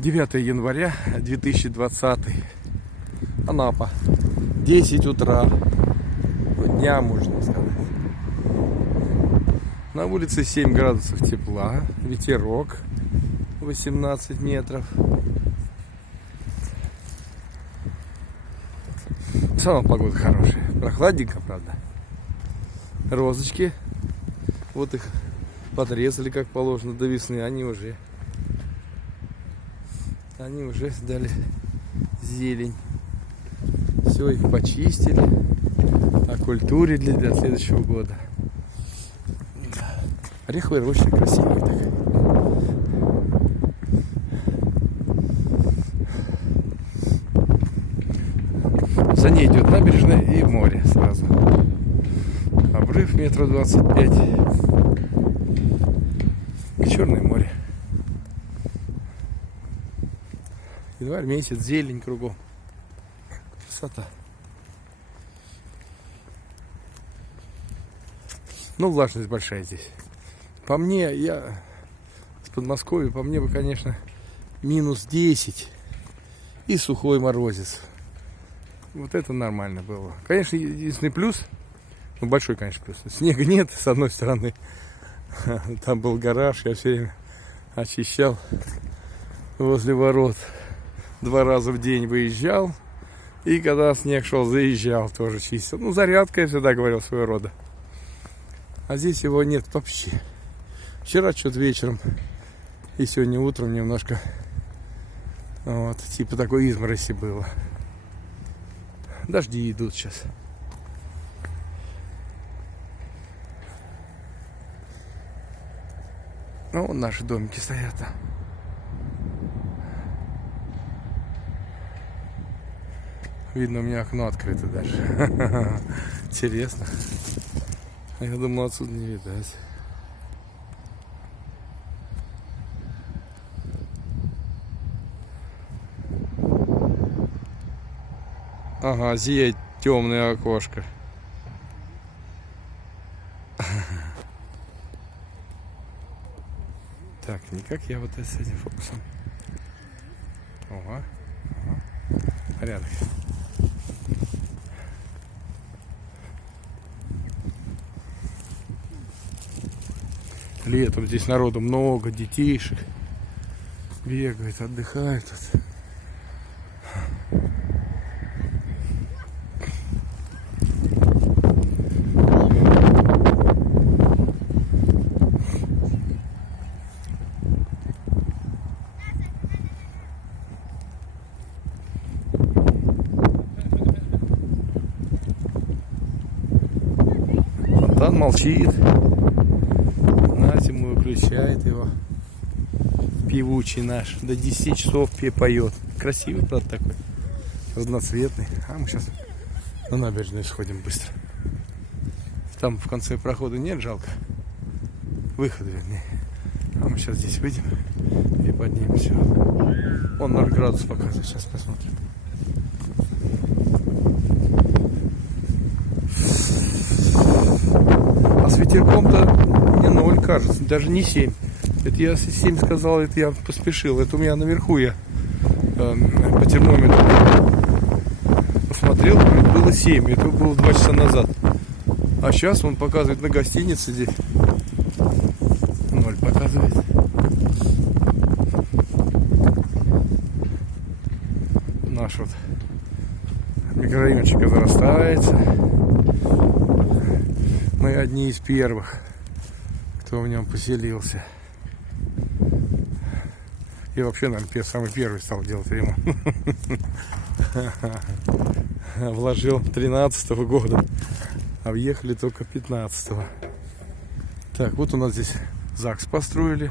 9 января 2020. Анапа. 10 утра. Дня, можно сказать. На улице 7 градусов тепла. Ветерок 18 метров. В целом погода хорошая. Прохладненько, правда. Розочки. Вот их подрезали как положено до весны. Они уже дали зелень. Все, их почистили, окультурили для следующего года. Ореховая роща красивая такая. За ней идет набережная и море сразу. Обрыв метров 25. И Черное море. Январь месяц, зелень кругом. Красота. Ну, влажность большая здесь. По мне, я с Подмосковья, по мне бы, конечно, минус 10 и сухой морозец. Вот это нормально было. Конечно, единственный плюс, ну, большой, конечно, плюс. Снега нет, с одной стороны. Там был гараж, я все время очищал возле ворот. 2 раза в день выезжал. И когда снег шел, заезжал, тоже чистил. Ну, зарядка, я всегда говорил, своего рода. А здесь его нет вообще. Вчера что-то вечером и сегодня утром немножко вот, типа такой измороси было. Дожди идут сейчас. Ну, вон наши домики стоят там. Видно, у меня окно открыто даже. Интересно. Я думал, отсюда не видать. Ага, зияет темное окошко. Так, никак я вот с этим фокусом. Ага. Порядок. Летом здесь народу много, детишек бегают, отдыхают тут. Фонтан молчит. На зиму выключает его. Певучий наш. До 10 часов поет. Красивый, правда, такой. Разноцветный. А мы сейчас на набережную сходим быстро. Там в конце прохода нет, жалко. Выхода, вернее. А мы сейчас здесь выйдем и поднимемся. Он 0 градусов показывает. Сейчас посмотрим. А с ветерком-то не 0, кажется, даже не 7. Это я 7 сказал, это я поспешил. Это у меня наверху я по термометру посмотрел, было 7. Это было 2 часа назад. А сейчас он показывает на гостинице здесь 0 показывает. Наш вот микрорайончик зарастается. Мы одни из первых, кто в нем поселился. И вообще, наверное, самый первый стал делать ремонт. Вложил 13-го года, а въехали только 15-го. Так, вот у нас здесь ЗАГС построили.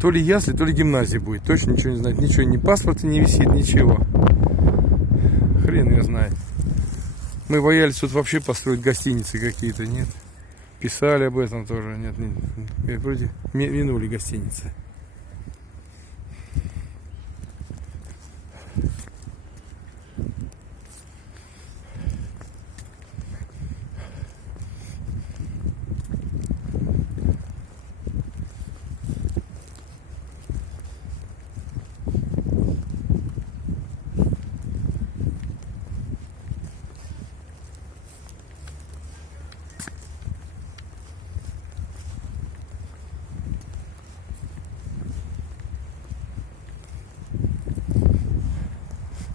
То ли ясли, то ли гимназия будет. Точно ничего не знаю. Ничего, ни паспорта не висит, ничего. Хрен ее знает. Мы боялись тут вообще построить гостиницы какие-то, нет? Писали об этом тоже, нет, вроде минули гостиницы.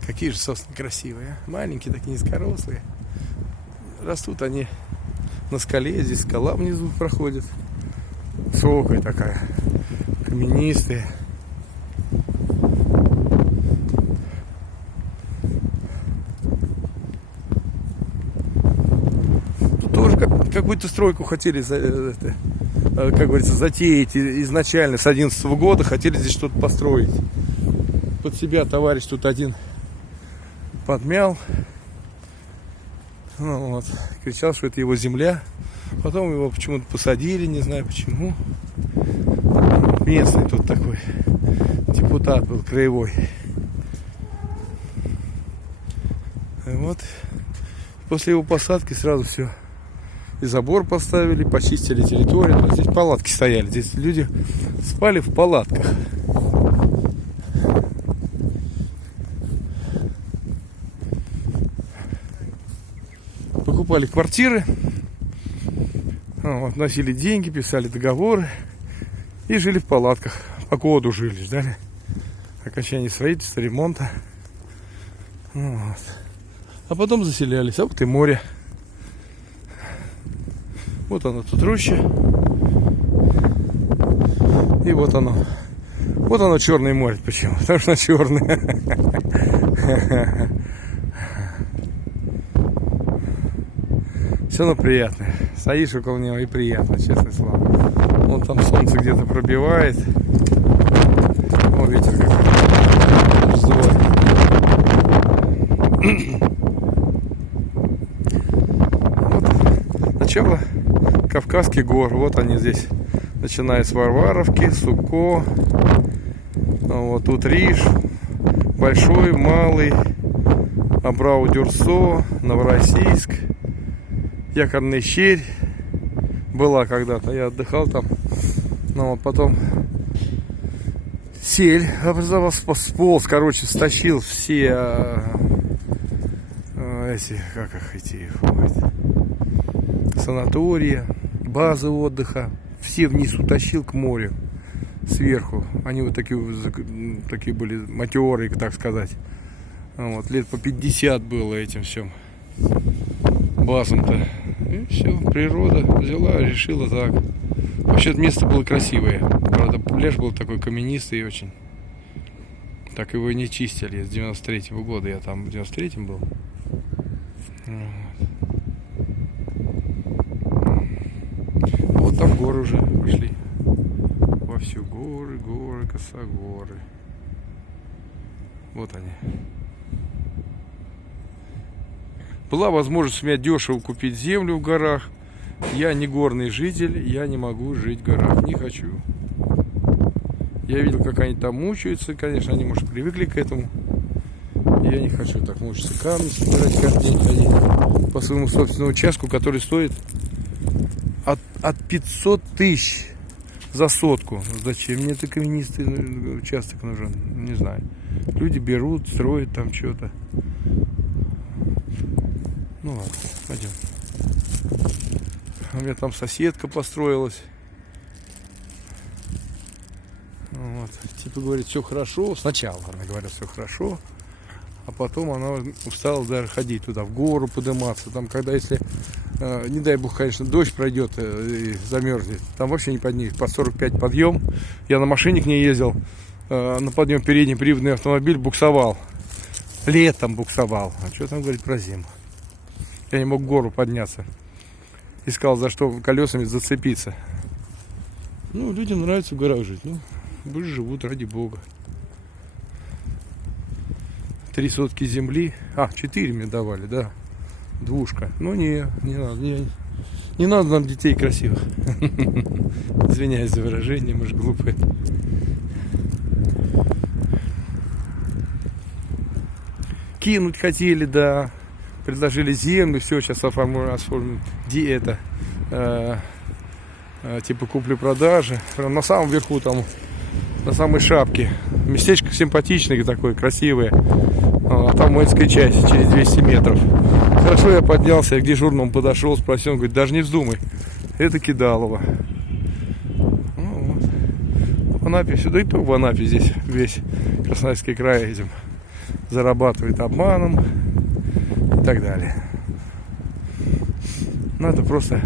Какие же сосны красивые. Маленькие, такие низкорослые. Растут они на скале. Здесь скала внизу проходит. Высокая такая. Каменистая. Тут тоже какую-то стройку хотели, как говорится, затеять изначально с 2011 года. Хотели здесь что-то построить. Под себя товарищ тут один подмял. Ну, вот. Кричал, что это его земля. Потом его почему-то посадили, не знаю почему. Местный тут такой депутат был, краевой. И вот после его посадки сразу все. И забор поставили, почистили территорию. Здесь палатки стояли. Здесь люди спали в палатках. Покупали квартиры, вот, носили деньги, писали договоры и жили в палатках. По году жили, ждали окончания строительства, ремонта. Вот. А потом заселялись. А вот и море. Вот оно тут роща. И вот оно. Вот оно, Черное море. Почему? Потому что оно черное. Все равно приятное. Стоишь около него и приятно, честное слово. Вон там солнце где-то пробивает. Вон ветер как вздувает. Вот начало Кавказских гор. Вот они здесь. Начиная с Варваровки, Суко. Вот тут Риж. Большой, Малый. Абрау-Дюрсо. Новороссийск. Якорная щель была когда-то, я отдыхал там, но вот потом сель образовался, сполз, короче, стащил все эти, как их эти, санатории, базы отдыха, все вниз утащил к морю, сверху, они вот такие были матерые, так сказать, вот, лет по 50 было этим всем базам-то. И все, природа взяла, решила так. Вообще-то место было красивое. Правда, пляж был такой каменистый очень. Так его и не чистили. С 93-го года я там в 93-м был. Вот там горы уже пошли. Вовсю горы, горы, косогоры. Вот они. Была возможность у меня дешево купить землю в горах. Я не горный житель, я не могу жить в горах, не хочу. Я видел, как они там мучаются, конечно, они, может, привыкли к этому. Я не хочу так мучиться, камни собирать каждый день, ходить по своему собственному участку, который стоит от 500 тысяч за сотку. Зачем мне это каменистый участок нужен? Не знаю. Люди берут, строят там что-то. Ну ладно, пойдем. У меня там соседка построилась. Вот. Типа говорит, все хорошо. Сначала она говорит, все хорошо. А потом она устала даже ходить туда, в гору подниматься. Там, когда, если, не дай бог, конечно, дождь пройдет и замерзнет, там вообще не поднимешь. По 45 подъем. Я на машине к ней ездил. На подъем передний приводный автомобиль буксовал. Летом буксовал. А что там говорить про зиму? Я не мог в гору подняться. Искал, за что колесами зацепиться. Ну, людям нравится в горах жить. Ну, пусть живут, ради бога. 3 сотки земли. 4 мне давали, да. Двушка. Ну, не надо. Не надо нам детей красивых. Извиняюсь за выражение, мы же глупые. Кинуть хотели, да. Предложили землю, все, сейчас оформим типа купли-продажи. Прям на самом верху, там, на самой шапке. Местечко симпатичное такое, красивое. А там воинская часть, через 200 метров. Хорошо, я поднялся, я к дежурному подошел, спросил, он говорит, даже не вздумай. Это Кидалово. Ну, вот. В Анапе сюда, и то в Анапе здесь весь Красноярский край этим зарабатывает обманом и так далее. Надо просто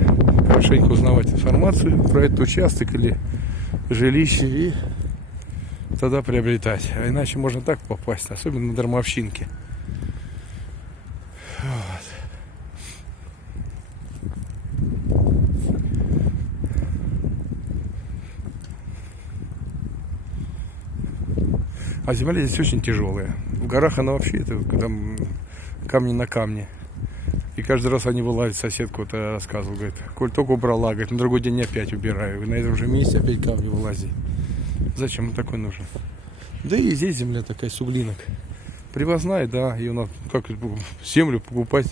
хорошенько узнавать информацию про этот участок или жилище и тогда приобретать. А иначе можно так попасть, особенно на дармовщинке. Вот. А земля здесь очень тяжелая. В горах она вообще, это там камни на камне. И каждый раз они вылазят, соседка вот рассказывал, говорит, коль только убрала, говорит, на другой день опять убираю. И на этом же месте опять камни вылазят. Зачем он такой нужен? Да и здесь земля такая, суглинок. Привозная, да, ее надо как землю покупать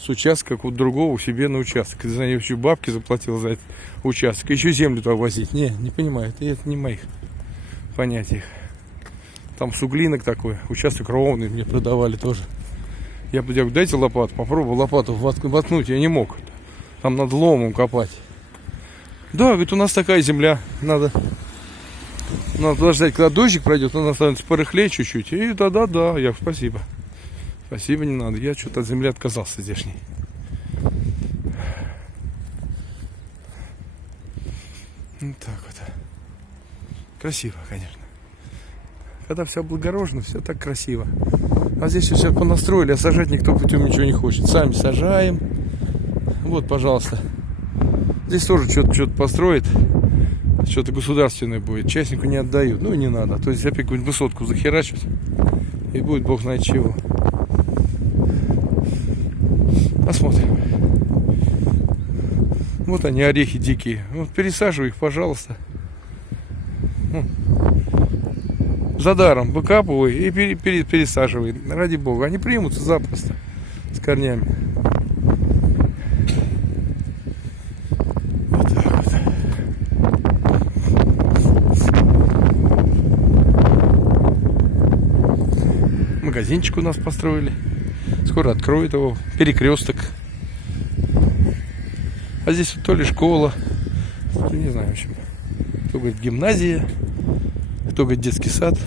с участка как у другого себе на участок. За нее еще бабки заплатил за этот участок. Еще землю туда возить. Не понимаю, это не моих понятий. Там суглинок такой, участок ровный, мне продавали тоже. Я говорю, дайте лопату, попробовал лопату воткнуть, я не мог. Там надо ломом копать. Да, говорит, у нас такая земля, надо подождать, когда дождик пройдет, она становится порыхлее чуть-чуть. И да, я спасибо. Спасибо, не надо. Я что-то от земли отказался здешней. Вот так вот. Красиво, конечно. Когда все облагорожено, все так красиво. А здесь все понастроили, а сажать никто путем ничего не хочет. Сами сажаем. Вот, пожалуйста. Здесь тоже что-то построит. Что-то государственное будет. Частнику не отдают. Ну и не надо. То есть опять какую-нибудь высотку захерачат. И будет бог знает чего. Посмотрим. Вот они, орехи дикие. Вот пересаживай их, пожалуйста. За даром выкапывай и пересаживай. Ради бога. Они примутся запросто. С корнями. Вот так вот. Магазинчик у нас построили. Скоро откроют его. Перекресток. А здесь вот то ли школа. Не знаю, в общем. Кто говорит гимназия. Кто говорит детский сад.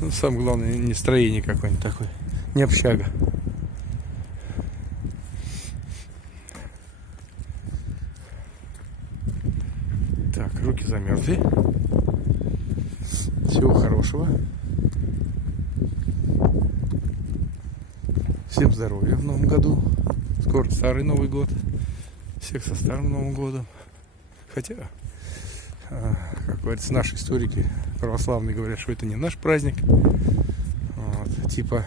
Ну, самое главное, не строение какое-нибудь такое. Не общага. Так, руки замерзли. Всего хорошего. Всем здоровья в новом году. Скоро старый Новый год. Всех со старым Новым годом. Хотя, как говорится, наши историки православные говорят, что это не наш праздник. Вот, типа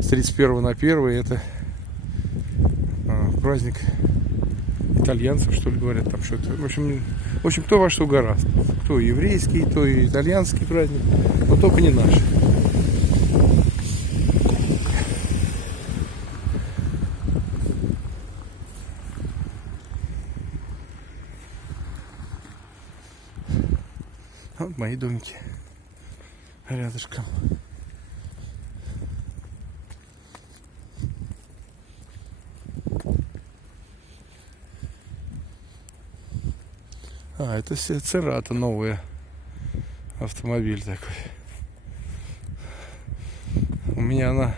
с 31 на 1 это праздник итальянцев, что ли, говорят там что-то. В общем, кто во что гораст. Кто еврейский, то и итальянский праздник, но только не наш. Вот мои домики рядышком. Это Церата новая. Автомобиль такой. У меня она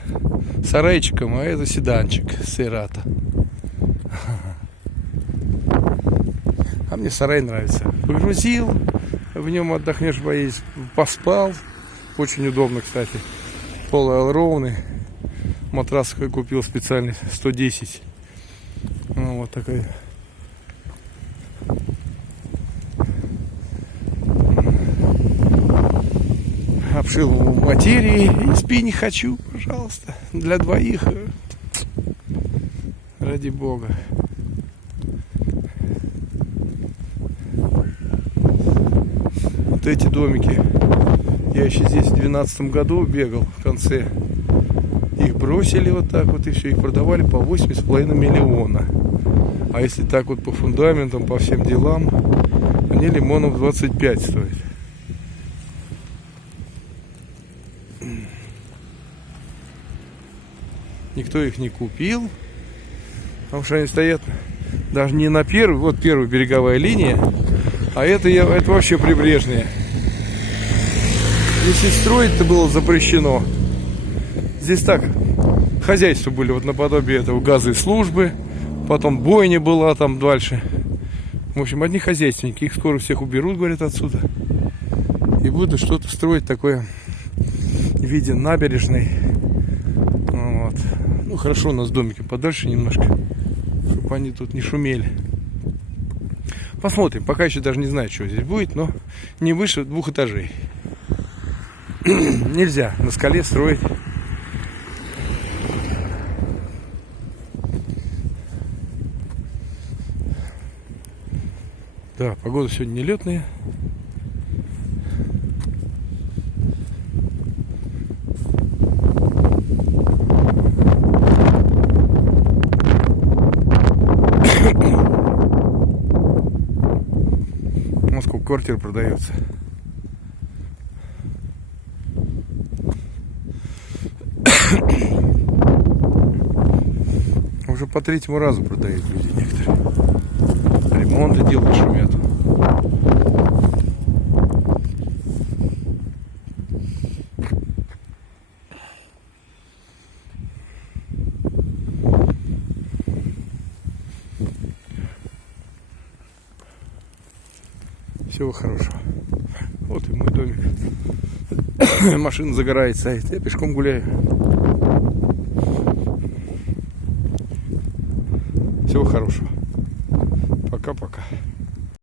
с арейчиком, а это седанчик Церата. А мне сарай нравится. Погрузил, в нем отдохнешь, поедешь, поспал. Очень удобно, кстати. Пол ровный. Матрас купил специальный 110. Ну, вот такой. Обшил материи и спи не хочу, пожалуйста. Для двоих. Ради бога. Вот эти домики. Я еще здесь в 2012 году бегал в конце. Их бросили вот так вот и все. Их продавали по 8,5 миллиона. А если так вот по фундаментам, по всем делам, они лимонов 25 стоят. Никто их не купил, потому что они стоят даже не на первой, вот первая береговая линия, а это вообще прибрежная. Если строить-то было запрещено. Здесь так, хозяйства были вот наподобие этого, газовой службы. Потом бойня была там дальше. В общем, одни хозяйственники. Их скоро всех уберут, говорят, отсюда. И будут что-то строить такое в виде набережной. Вот. Ну, хорошо, у нас домики подальше немножко, чтобы они тут не шумели. Посмотрим. Пока еще даже не знаю, что здесь будет, но не выше 2 этажей. Нельзя на скале строить. Да, погода сегодня нелетная. Сколько квартир продается. Уже по 3-му разу продают люди некоторые. Ремонты делают, шумят. Всего хорошего. Вот и мой домик. Машина загорает, стоит. Я пешком гуляю. Всего хорошего. Пока-пока.